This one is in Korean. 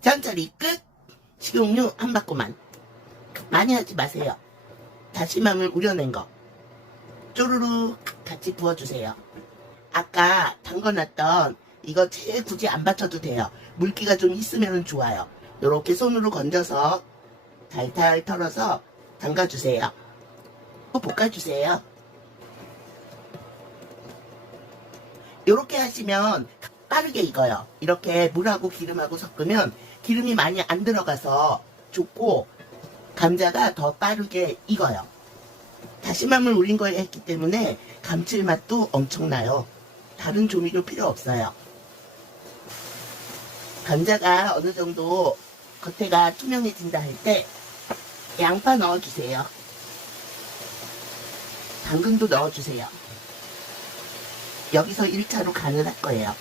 천천히 끝. 식용유 한 바퀴만. 많이 하지 마세요. 다시마물 우려낸 거. 쪼르르 같이 부어주세요. 아까 담궈놨던 이거 채 굳이 안 받쳐도 돼요. 물기가 좀 있으면 좋아요. 이렇게 손으로 건져서 달달 털어서 담가주세요. 또 볶아주세요. 이렇게 하시면 빠르게 익어요. 이렇게 물하고 기름하고 섞으면 기름이 많이 안 들어가서 좋고 감자가 더 빠르게 익어요. 다시마물 우린 걸 했기 때문에 감칠맛도 엄청나요. 다른 조미료 필요 없어요. 감자가 어느 정도 겉에가 투명해진다 할 때 양파 넣어주세요. 당근도 넣어주세요. 여기서 1차로 간을 할 거예요.